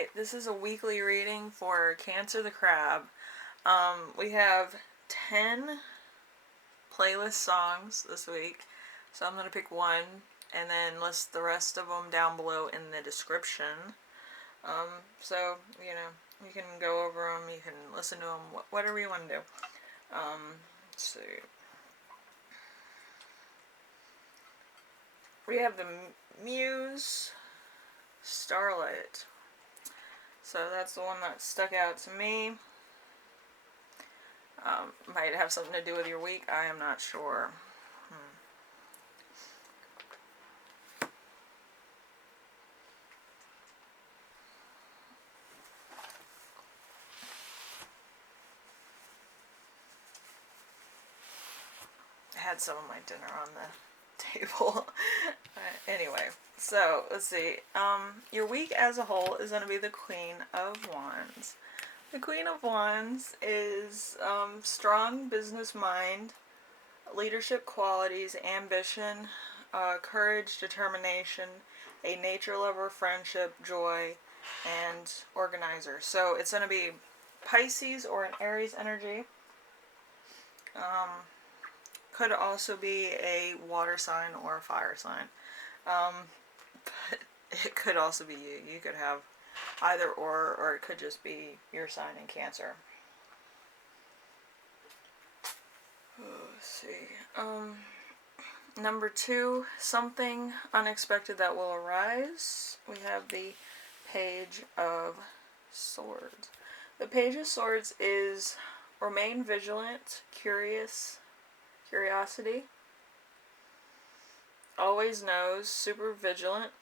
Alright, this is a weekly reading for Cancer the Crab. We have 10 playlist songs this week, so I'm going to pick one and then list the rest of them down below in the description. So, you know, you can go over them, you can listen to them, whatever you want to do. Let's see. We have the Muse Starlight. So that's the one that stuck out to me. Might have something to do with your week, I am not sure. I had some of my dinner on the table. Anyway, so let's see. Your week as a whole is going to be the Queen of Wands. The Queen of Wands is strong business mind, leadership qualities, ambition, courage, determination, a nature lover, friendship, joy, and organizer. So it's going to be Pisces or an Aries energy. Could also be a water sign or a fire sign. But it could also be you. You could have either or it could just be your sign in Cancer. Let's see. Number 2, something unexpected that will arise. We have the Page of Swords. The Page of Swords is remain vigilant, curiosity, always knows, super vigilant,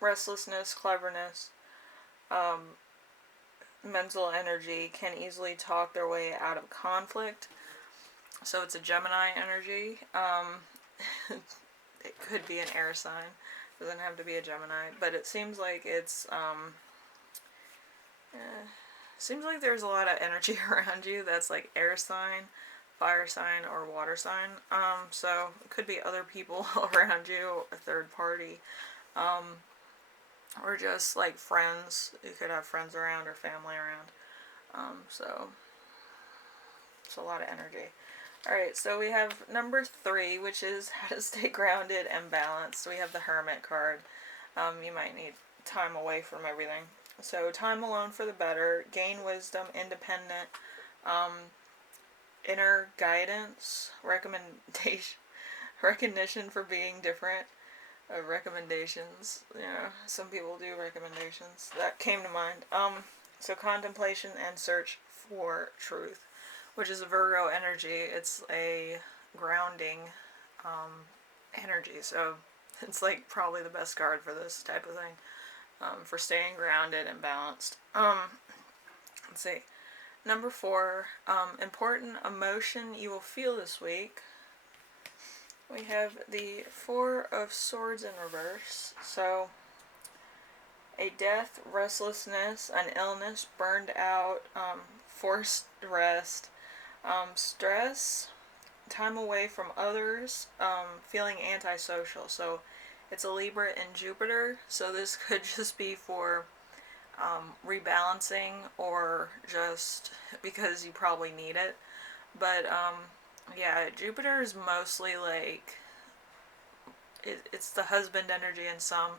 restlessness, cleverness, mental energy, can easily talk their way out of conflict. So it's a Gemini energy. It could be an air sign. Doesn't have to be a Gemini, but it seems like it's seems like there's a lot of energy around you that's like air sign, fire sign, or water sign. So it could be other people around you, a third party, or just like friends. You could have friends around or family around. So it's a lot of energy. Alright, so we have number 3, which is how to stay grounded and balanced. We have the Hermit card. You might need time away from everything. So time alone for the better, gain wisdom, independent, inner guidance, recognition for being different, recommendations. You know, some people do recommendations. That came to mind. So contemplation and search for truth, which is a Virgo energy. It's a grounding energy, so it's like probably the best card for this type of thing. For staying grounded and balanced. Let's see. Number 4, important emotion you will feel this week. We have the 4 of Swords in reverse. So, a death, restlessness, an illness, burned out, forced rest, stress, time away from others, feeling antisocial. So, it's a Libra in Jupiter, so this could just be for rebalancing or just because you probably need it. But yeah, Jupiter is mostly like, it's the husband energy in some,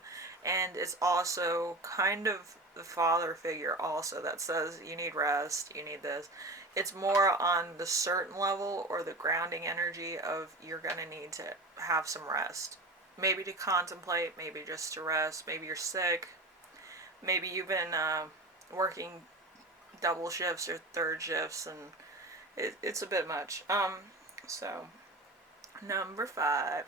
and it's also kind of the father figure also that says you need rest, you need this. It's more on the certain level or the grounding energy of you're going to need to have some rest. Maybe to contemplate, maybe just to rest, maybe you're sick, maybe you've been working double shifts or third shifts, and it's a bit much. So, number 5,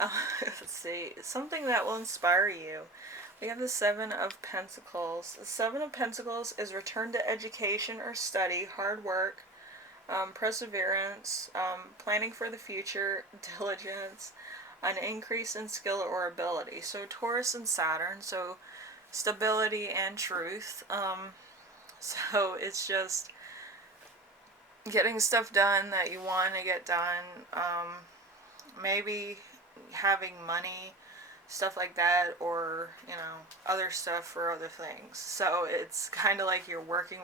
let's see, something that will inspire you. We have the 7 of Pentacles. The 7 of Pentacles is return to education or study, hard work, perseverance, planning for the future, diligence, an increase in skill or ability. So Taurus and Saturn, so stability and truth. So it's just getting stuff done that you want to get done. Maybe having money stuff like that, or, other stuff for other things. So it's kind of like you're working.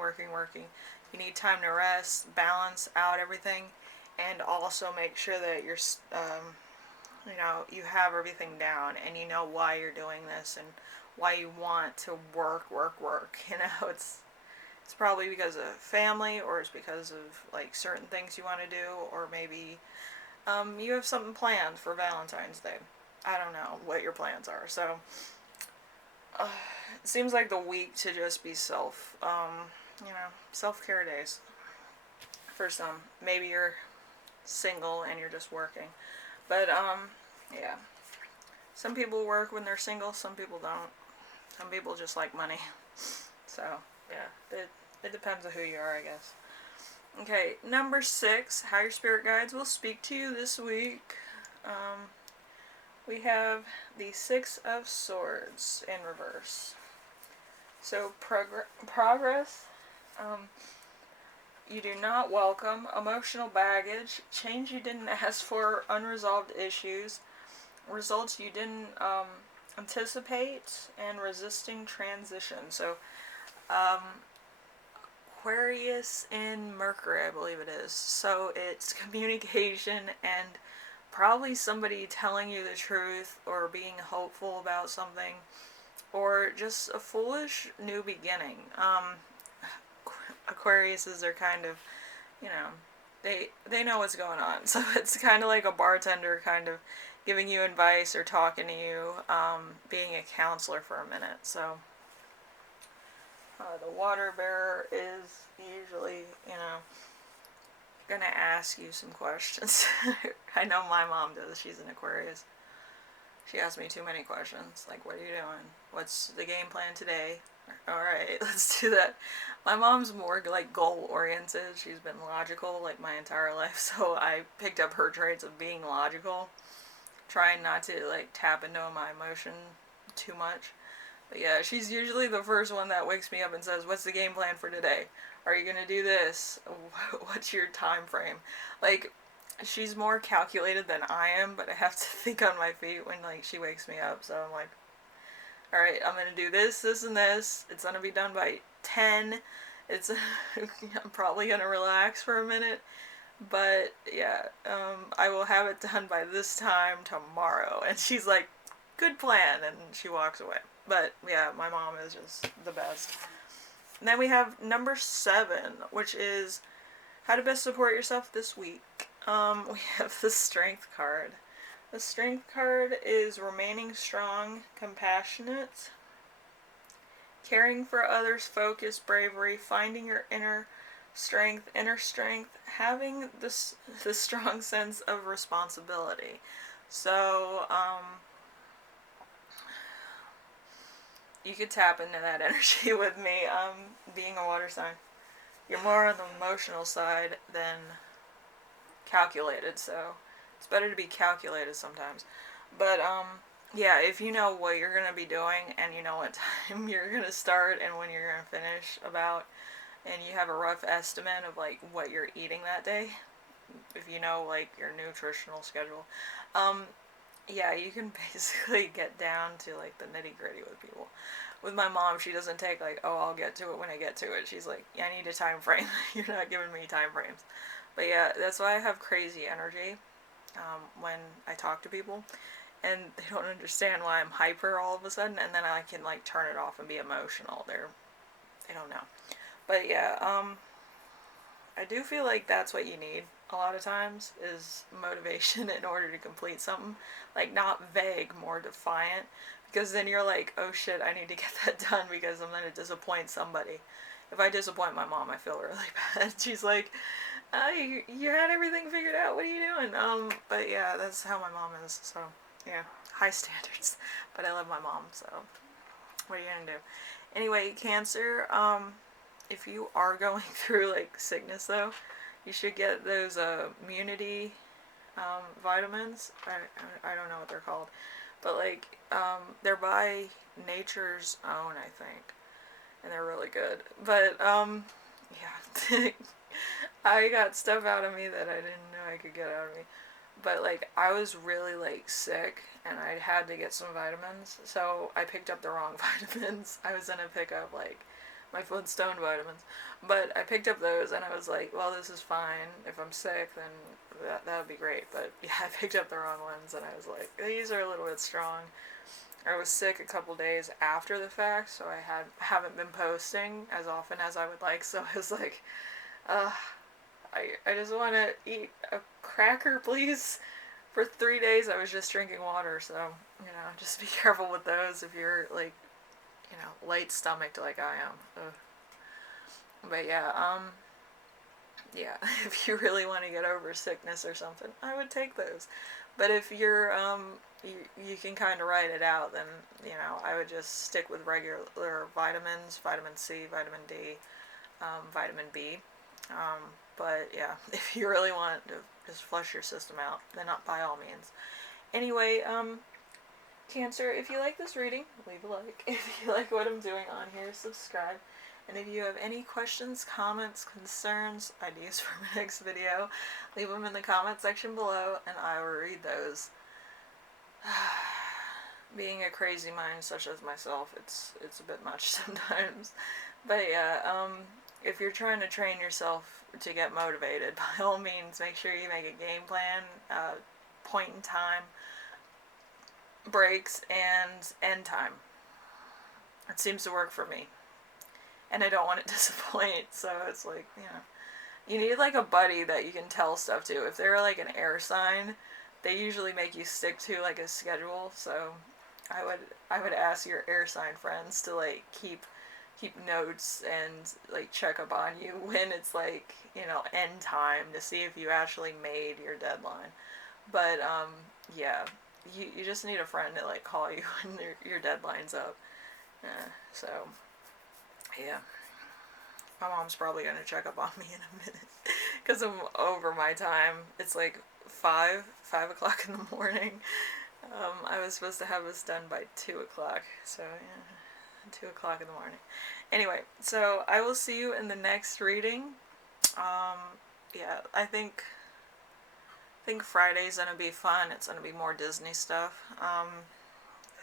You need time to rest, balance out everything, and also make sure that you have everything down and you know why you're doing this and why you want to work. It's probably because of family, or it's because of like certain things you want to do, or maybe you have something planned for Valentine's Day. I don't know what your plans are. So uh, it seems like the week to just be self-care days for some. Maybe you're single and you're just working. But yeah. Some people work when they're single, some people don't. Some people just like money. So, yeah, it depends on who you are, I guess. Okay, number 6, how your spirit guides will speak to you this week. We have the 6 of Swords in reverse. So, progress. You do not welcome emotional baggage, change you didn't ask for, unresolved issues, results you didn't anticipate, and resisting transition. So, Aquarius in Mercury, I believe it is. So it's communication and probably somebody telling you the truth or being hopeful about something, or just a foolish new beginning. Aquariuses are kind of, they know what's going on. So it's kind of like a bartender kind of giving you advice or talking to you, being a counselor for a minute. So the water bearer is usually, gonna ask you some questions. I know my mom does. She's an Aquarius. She asks me too many questions. Like, what are you doing? What's the game plan today? Alright, let's do that. My mom's more like goal oriented. She's been logical like my entire life, so I picked up her traits of being logical, trying not to like tap into my emotion too much. But yeah, she's usually the first one that wakes me up and says, what's the game plan for today? Are you gonna do this? What's your time frame? Like, she's more calculated than I am, but I have to think on my feet when like she wakes me up. So I'm like, alright, I'm gonna do this, this, and this. It's gonna be done by 10. I'm probably gonna relax for a minute. But yeah, I will have it done by this time tomorrow. And she's like, good plan, and she walks away. But yeah, my mom is just the best. And then we have number 7, which is how to best support yourself this week. We have the Strength card. The Strength card is remaining strong, compassionate, caring for others, focus, bravery, finding your inner strength, having this strong sense of responsibility. So, you could tap into that energy with me. Being a water sign, you're more on the emotional side than calculated, so it's better to be calculated sometimes. But yeah, if you know what you're gonna be doing and you know what time you're gonna start and when you're gonna finish about, and you have a rough estimate of like what you're eating that day, if you know like your nutritional schedule, yeah, you can basically get down to like the nitty gritty with people. With my mom, she doesn't take like, oh, I'll get to it when I get to it. She's like, yeah, I need a time frame. You're not giving me time frames. But yeah, that's why I have crazy energy when I talk to people, and they don't understand why I'm hyper all of a sudden, and then I can like turn it off and be emotional. They don't know. But yeah, I do feel like that's what you need a lot of times, is motivation in order to complete something. Like, not vague, more defiant. Because then you're like, oh shit, I need to get that done because I'm going to disappoint somebody. If I disappoint my mom, I feel really bad. She's like, you had everything figured out, what are you doing? But yeah, that's how my mom is, so yeah, high standards. But I love my mom, so what are you gonna do? Anyway, Cancer, if you are going through like sickness though, you should get those immunity vitamins. I don't know what they're called, but like they're by Nature's Own, I think, and they're really good. But yeah, I got stuff out of me that I didn't know I could get out of me. But like I was really like sick and I had to get some vitamins, so I picked up the wrong vitamins. I was gonna pick up like my Flintstone vitamins, but I picked up those and I was like, well, this is fine. If I'm sick, then that would be great. But yeah, I picked up the wrong ones and I was like, these are a little bit strong. I was sick a couple days after the fact, so haven't been posting as often as I would like. So I was like, uh, I just want to eat a cracker, please. For 3 days, I was just drinking water, so just be careful with those if you're like, light stomached like I am. Ugh. But yeah, yeah, if you really want to get over sickness or something, I would take those. But if you're you can kind of write it out, then I would just stick with regular vitamins, vitamin C, vitamin D, vitamin B. Um, but yeah, if you really want to just flush your system out, then not by all means. Anyway, Cancer, if you like this reading, leave a like. If you like what I'm doing on here, subscribe. And if you have any questions, comments, concerns, ideas for my next video, leave them in the comment section below and I will read those. Being a crazy mind such as myself, it's a bit much sometimes. But yeah, if you're trying to train yourself to get motivated, by all means, make sure you make a game plan, point in time, breaks, and end time. It seems to work for me. And I don't want to disappoint, so it's like, you need like a buddy that you can tell stuff to. If they're like an air sign, they usually make you stick to like a schedule, so I would ask your air sign friends to like keep notes and like check up on you when it's like, end time to see if you actually made your deadline. But yeah, you just need a friend to like call you when your deadline's up. So yeah, my mom's probably gonna check up on me in a minute because I'm over my time. It's like 5 o'clock in the morning. I was supposed to have this done by 2 o'clock, so yeah, 2 o'clock in the morning. Anyway, so I will see you in the next reading. Yeah, I think Friday's gonna be fun. It's gonna be more Disney stuff. I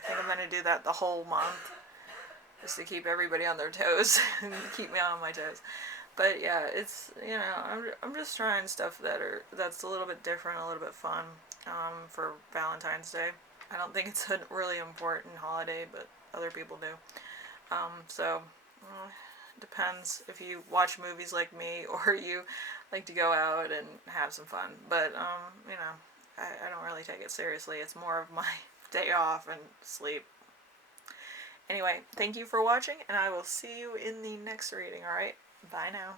think I'm gonna do that the whole month, just to keep everybody on their toes and keep me on my toes. But yeah, it's I'm just trying stuff that's a little bit different, a little bit fun, for Valentine's Day. I don't think it's a really important holiday, but other people do. So depends if you watch movies like me or you like to go out and have some fun. But I don't really take it seriously. It's more of my day off and sleep. Anyway, thank you for watching, and I will see you in the next reading, alright? Bye now.